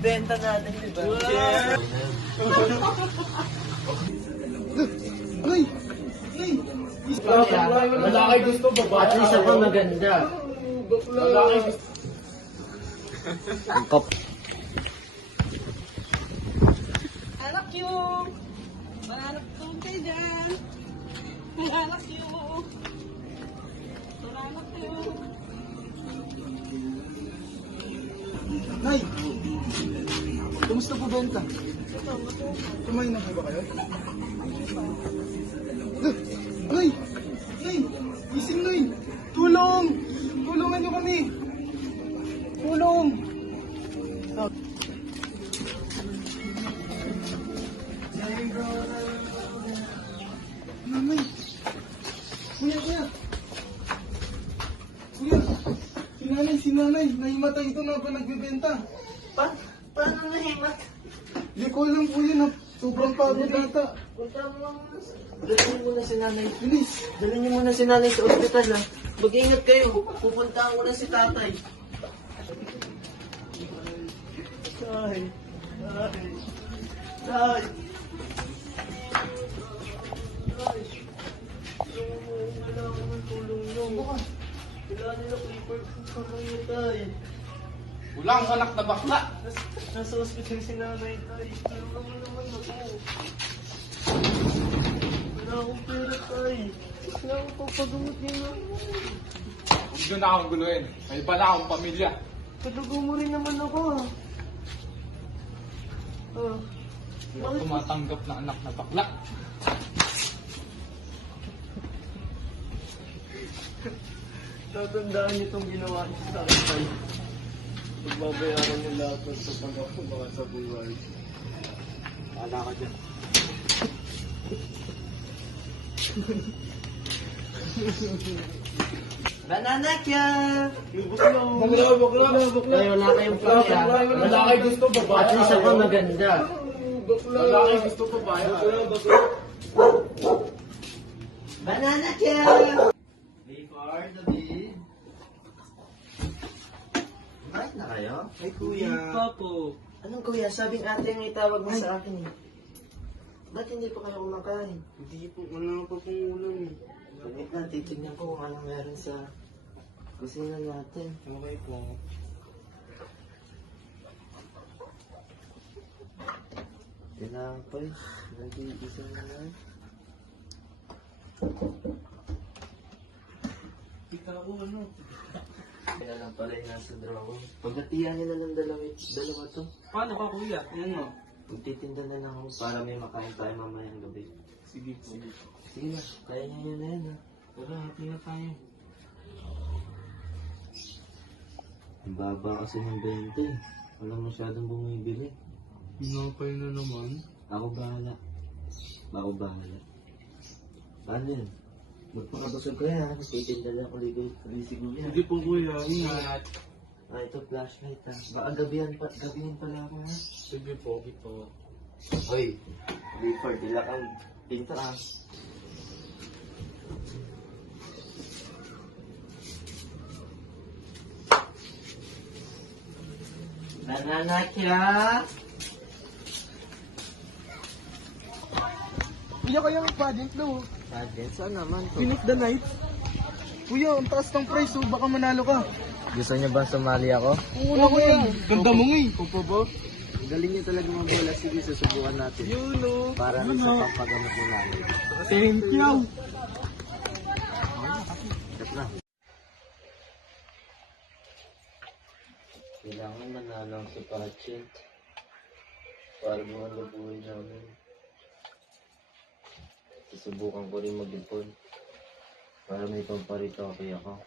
ibenta natin, di ba? Ay! Ay! Lalaki gusto babae. At least ako maganda. Lalaki gusto. Ang kap. Anak yung! Mananap doon kayo dyan! Anak yung! Anak yung! Nay! Kumusta po benta? Kumain na po ba kayo? Nay! Nay! Gising, Nay! Tulong! Tulungan niyo kami! Tulong! Nanay! Kuya, kuya! Kuya! Si nanay! Nahimatay ito na ako nagbibenta! Paano nahimat? Hindi ko alam po yun. Sobrang pagod nata. Punta mo lang. Dalhin mo na si nanay. Bilis! Dalhin niyo muna si nanay sa ospital, ha? Mag-ingat kayo. Pupuntahan ko na si tatay. Tay. Tay. Tay. Kailangan ng tulong nyo. Kailangan nila paper kung kayo, tay. Ulang anak na bakla! Nasa ospital si nanay, tay. Tulungan mo naman ako. Wala akong pera, tay. Wala akong papagamot niya. Huwag nyo na akong guluhin. May iba na akong pamilya. Padugo mo rin naman ako, ha? Hindi ako tumatanggap na anak na bakla. Tatandaan niyo itong ginawa niyo sa akin, tay. Pagbabayaran niyo lahat ng sa pagkakabawa sa buhay. Wala ka dyan. Banana kya! Bakla! Ay, wala kayong pake, ha? Lalaki gusto babae. At least ako maganda. Lalaki gusto babae. Banana kya! Before the bid. Bakit na kayo? Ay kuya. po. Anong kuya? Sabing ate ang itawag mo sa akin, eh. Ba't hindi pa kayo kumakain? Hindi po, wala pa pong ulam eh. Wait na, titignan ko kung anong meron sa kusina natin. Okay po. Kailangan pa eh. Nag-iisang na lang. Kita ko ano. Kaya lang pala yung nasa drawer. Pagkatiyan nyo na ng dalawa to. Paano ka kuya? Ano? Magtitinda na lang ako para may makain tayo mamayang gabi. Sige, sige. Sige na, kaya nyo yun na yan, ha. Tara, happy na tayo. Ang baba kasi ng 20. Walang masyadong bumibili. Pinapay na naman. Ako bahala. Ako bahala. Paano yun? Magpakabasag ka yan, ha. Magtitinda lang ulit siguro yan. Sige po kuya, ingat. Ah, ito flashlight, ha. Baka gabihan pala ako, ha. Sige po, ito. Hoy, Clifford, ilang ang pinto, ha. Banana kya? Kuya, kaya ang pageant daw. Pageant, saan naman to? Finish the night. Kuya, ang taas ng price, oh. Baka manalo ka. Gusto niyo ba sumali ako? Oo, kuya. Ganda mo nga eh. Opo ba? Galing niyo talaga mabola. Sige, susubukan natin. Yun, oh. Para Yun, sa oh. pampagamot mo namin. Thank you. Cut na. Kailangan manalo sa pageant. Para gumanda buhay namin. Susubukan ko rin mag-ipon. Para may pamparitoke ako.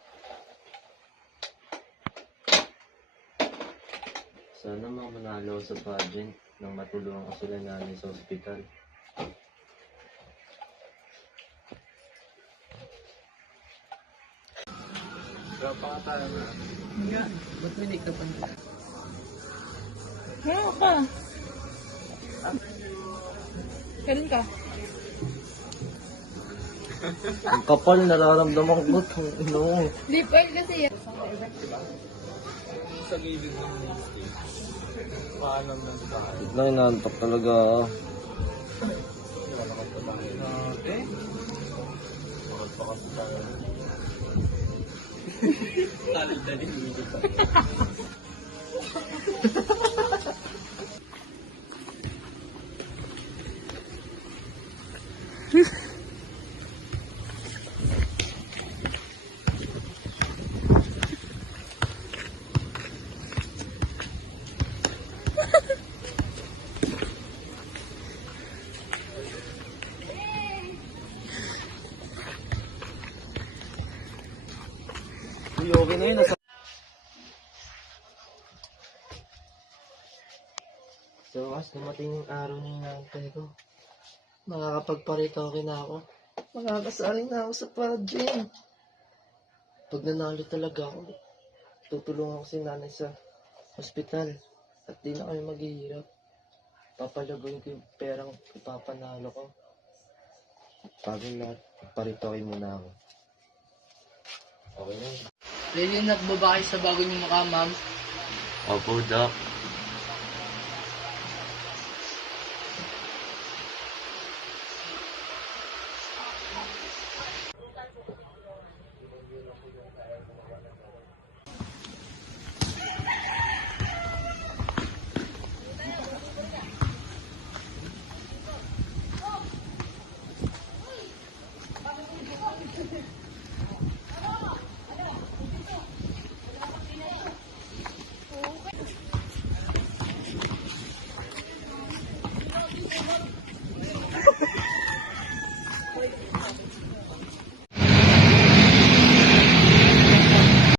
Sana manalo sa pageant nang matulungan ko sila nanay sa ospital. Grapa ka tayo na. Nga, ba't may nagkapan ka? Ano ka? Kailan ka? Ang kapal, nararamdaman ko. Ano? Di pa kasi yan. Sa gilid ng stage. Paalam ng bahay. Lang inaantok talaga ako. Okay. Talil-talil dito pa. Uy, okay na yun. So, as dumating yung araw na inaantay ko, makakapagparitoke na ako. Makakasaling na ako sa pageant. Pag nanalo talaga ako, tutulungan ko si nanay sa ospital. At di na kami maghihirap. Papalagoyin ko yung perang ipapanalo ko. Bago lahat, paritoke muna ako. Okay na yun. Ready na ba kayo sa bago niyong mukha, ma'am? Opo, Doc.